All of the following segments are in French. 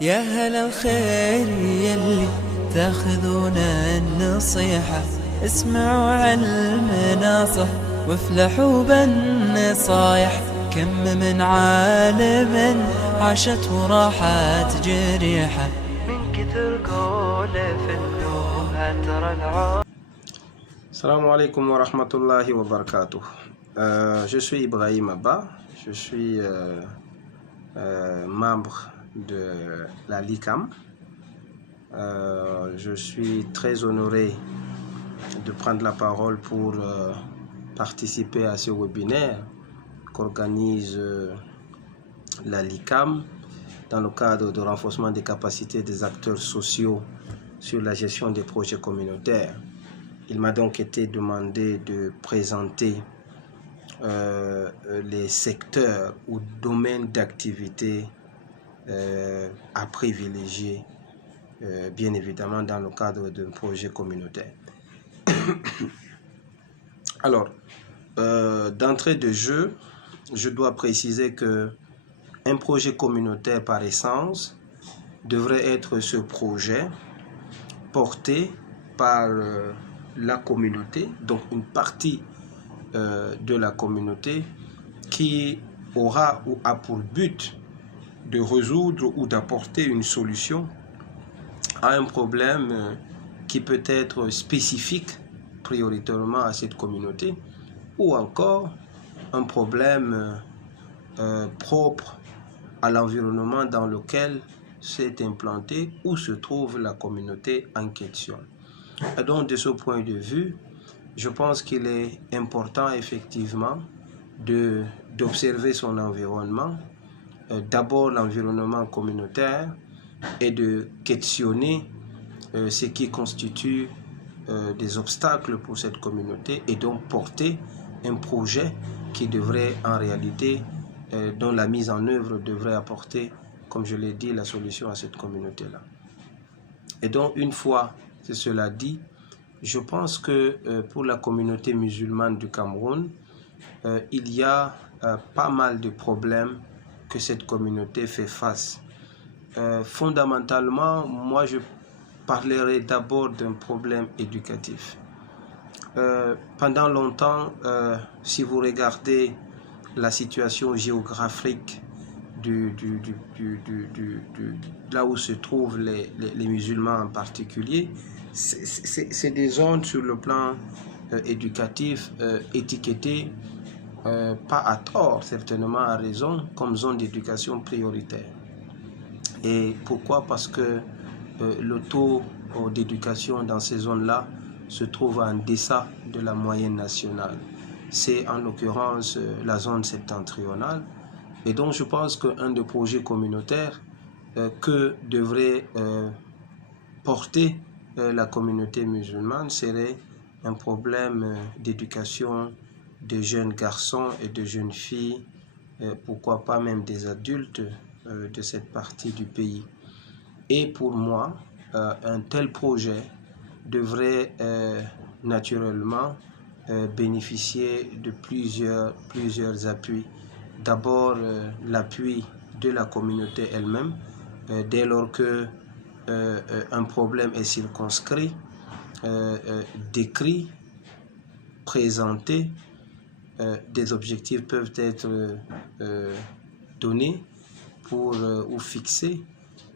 يا هل الخير يلي تاخذون النصيحة، اسمعوا عالمناصح وافلحوا بالنصايح. كم من عالم عاشت وراحت جريحة من كثر قول في اللغة ترى العون. Salam alaikum wa rahmatullahi wa barakatuh. Je suis Ibrahim Abba, je suis membre de la LICAM. Je suis très honoré de prendre la parole pour participer à ce webinaire qu'organise la LICAM dans le cadre de renforcement des capacités des acteurs sociaux sur la gestion des projets communautaires. Il m'a donc été demandé de présenter les secteurs ou domaines d'activité à privilégier, bien évidemment dans le cadre d'un projet communautaire. Alors, d'entrée de jeu, je dois préciser que un projet communautaire par essence devrait être ce projet porté par la communauté, donc une partie de la communauté qui aura ou a pour but de résoudre ou d'apporter une solution à un problème qui peut être spécifique prioritairement à cette communauté, ou encore un problème propre à l'environnement dans lequel s'est implantée ou se trouve la communauté en question. Et donc, de ce point de vue, je pense qu'il est important effectivement d'observer son environnement, d'abord l'environnement communautaire, et de questionner ce qui constitue des obstacles pour cette communauté, et donc porter un projet qui devrait en réalité, dont la mise en œuvre devrait apporter, comme je l'ai dit, la solution à cette communauté-là. Et donc, une fois cela dit, je pense que pour la communauté musulmane du Cameroun, il y a pas mal de problèmes que cette communauté fait face. Fondamentalement, moi je parlerai d'abord d'un problème éducatif. Pendant longtemps, si vous regardez la situation géographique là où se trouvent les musulmans en particulier, c'est des zones sur le plan éducatif étiquetées, pas à tort, certainement à raison, comme zone d'éducation prioritaire. Et pourquoi? Parce que le taux d'éducation dans ces zones-là se trouve en deçà de la moyenne nationale. C'est en l'occurrence la zone septentrionale. Et donc je pense qu'un des projets communautaires que devrait porter la communauté musulmane serait un problème d'éducation de jeunes garçons et de jeunes filles, pourquoi pas même des adultes de cette partie du pays. Et pour moi, un tel projet devrait naturellement bénéficier de plusieurs appuis. D'abord, l'appui de la communauté elle-même, dès lors que un problème est circonscrit, décrit, présenté, des objectifs peuvent être donnés ou fixés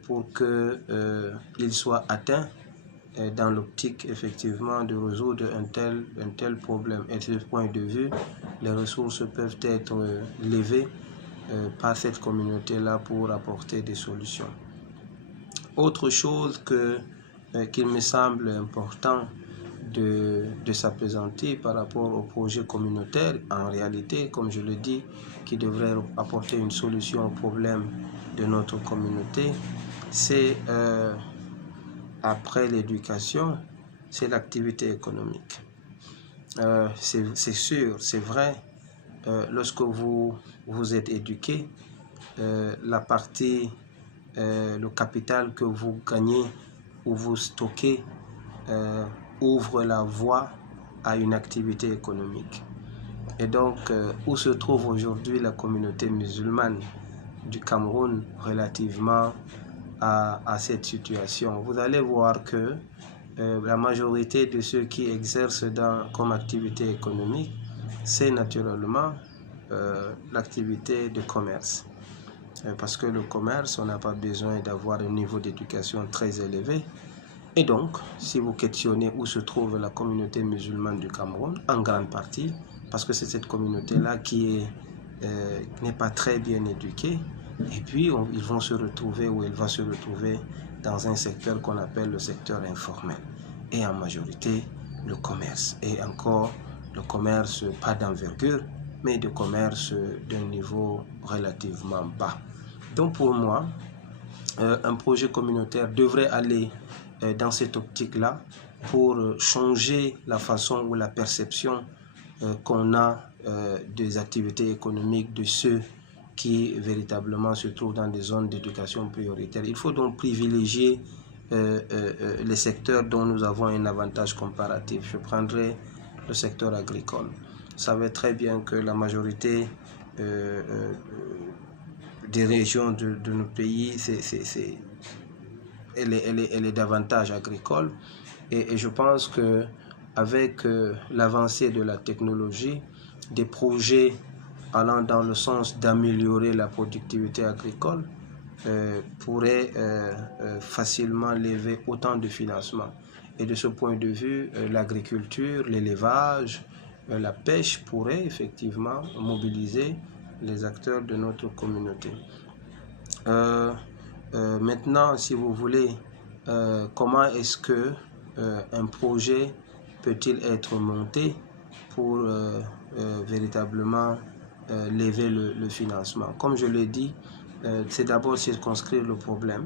pour qu'ils soient atteints dans l'optique effectivement de résoudre un tel problème. Et de ce point de vue, les ressources peuvent être levées par cette communauté-là pour apporter des solutions. Autre chose qu'il me semble important de s'appesantir par rapport au projet communautaire, en réalité, comme je le dis, qui devrait apporter une solution au problème de notre communauté, c'est après l'éducation, c'est l'activité économique. C'est sûr, c'est vrai, lorsque vous êtes éduqué, la partie, le capital que vous gagnez ou vous stockez ouvre la voie à une activité économique. Et donc, où se trouve aujourd'hui la communauté musulmane du Cameroun relativement à cette situation. Vous allez voir que la majorité de ceux qui exercent comme activité économique, c'est naturellement l'activité de commerce. Parce que le commerce, on n'a pas besoin d'avoir un niveau d'éducation très élevé. Et donc, si vous questionnez où se trouve la communauté musulmane du Cameroun, en grande partie, parce que c'est cette communauté-là qui n'est pas très bien éduquée, et puis ils vont se retrouver, ou elle va se retrouver dans un secteur qu'on appelle le secteur informel, et en majorité le commerce, et encore le commerce pas d'envergure, mais de commerce d'un niveau relativement bas. Donc pour moi, un projet communautaire devrait aller dans cette optique-là pour changer la façon ou la perception qu'on a des activités économiques de ceux qui véritablement se trouvent dans des zones d'éducation prioritaire. Il faut donc privilégier les secteurs dont nous avons un avantage comparatif. Je prendrai le secteur agricole. Vous savez très bien que la majorité des régions de nos pays, elle est davantage agricole. Et je pense qu'avec l'avancée de la technologie, des projets allant dans le sens d'améliorer la productivité agricole pourraient facilement lever autant de financements. Et de ce point de vue, l'agriculture, l'élevage, la pêche pourraient effectivement mobiliser les acteurs de notre communauté. Maintenant, si vous voulez, comment est-ce que un projet peut-il être monté pour véritablement lever le financement? Comme je l'ai dit, c'est d'abord circonscrire le problème.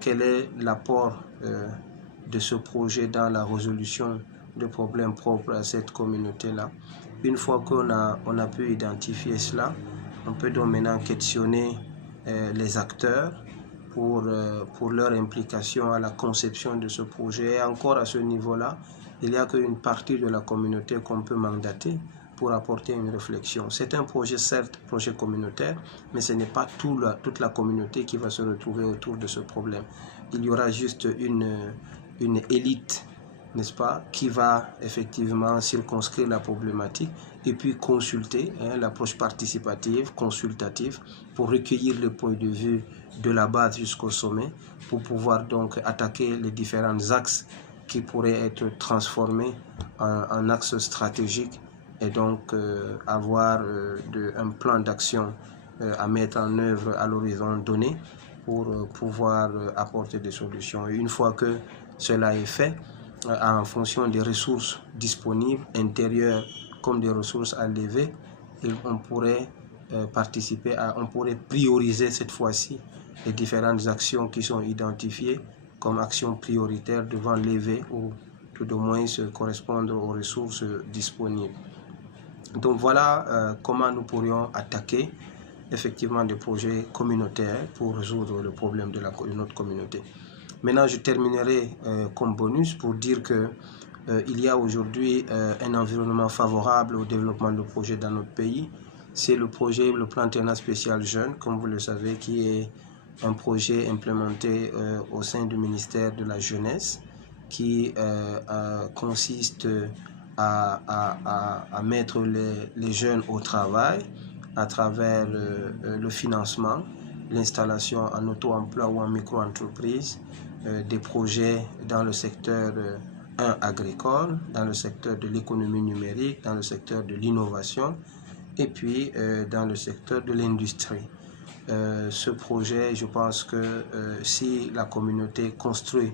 Quel est l'apport de ce projet dans la résolution de problèmes propres à cette communauté-là? Une fois qu'on a pu identifier cela, on peut donc maintenant questionner les acteurs pour leur implication à la conception de ce projet. Et encore à ce niveau-là, il n'y a qu'une partie de la communauté qu'on peut mandater pour apporter une réflexion. C'est un projet, certes, projet communautaire, mais ce n'est pas toute la communauté qui va se retrouver autour de ce problème. Il y aura juste une élite, n'est-ce pas, qui va effectivement circonscrire la problématique et puis consulter, l'approche participative, consultative, pour recueillir le point de vue de la base jusqu'au sommet, pour pouvoir donc attaquer les différents axes qui pourraient être transformés en axes stratégiques et donc avoir un plan d'action à mettre en œuvre à l'horizon donné pour pouvoir apporter des solutions. Et une fois que cela est fait, en fonction des ressources disponibles, intérieures comme des ressources à lever, on pourrait on pourrait prioriser cette fois-ci les différentes actions qui sont identifiées comme actions prioritaires devant lever ou tout au moins correspondre aux ressources disponibles. Donc voilà comment nous pourrions attaquer effectivement des projets communautaires pour résoudre le problème de notre communauté. Maintenant, je terminerai comme bonus pour dire que il y a aujourd'hui un environnement favorable au développement de projets dans notre pays. C'est le projet, le plan Terna spécial jeune, comme vous le savez, qui est un projet implémenté au sein du ministère de la Jeunesse, qui consiste à mettre les jeunes au travail à travers le financement, l'installation en auto-emploi ou en micro-entreprise, des projets dans le secteur agricole, dans le secteur de l'économie numérique, dans le secteur de l'innovation et puis dans le secteur de l'industrie. Ce projet, je pense que si la communauté construit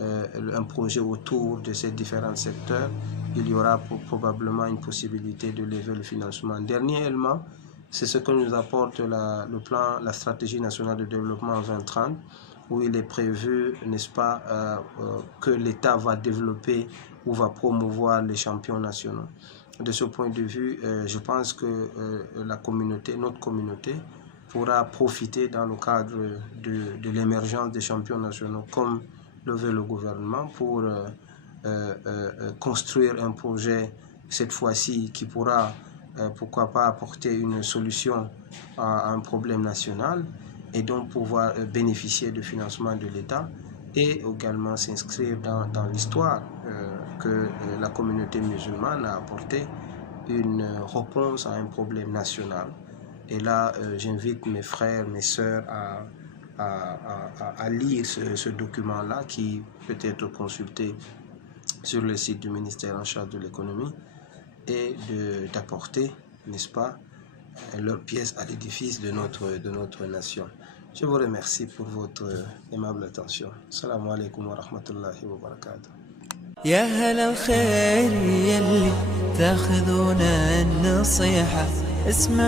un projet autour de ces différents secteurs, il y aura probablement une possibilité de lever le financement. Dernièrement, c'est ce que nous apporte le plan, la stratégie nationale de développement 2030, où il est prévu, n'est-ce pas, que l'État va développer ou va promouvoir les champions nationaux. De ce point de vue, je pense que la communauté, notre communauté, pourra profiter dans le cadre de l'émergence des champions nationaux, comme le veut le gouvernement, pour construire un projet, cette fois-ci, qui pourra, pourquoi pas, apporter une solution à un problème national et donc pouvoir bénéficier du financement de l'État et également s'inscrire dans l'histoire que la communauté musulmane a apporté une réponse à un problème national. Et là, j'invite mes frères, mes sœurs à lire ce document-là qui peut être consulté sur le site du ministère en charge de l'économie et d'apporter, n'est-ce pas, leur pièce à l'édifice de notre nation. Je vous remercie pour votre aimable attention. Assalamu alaikum wa rahmatullahi wa barakatuh. يا هل الخير يلي تاخذون النصيحة اسمع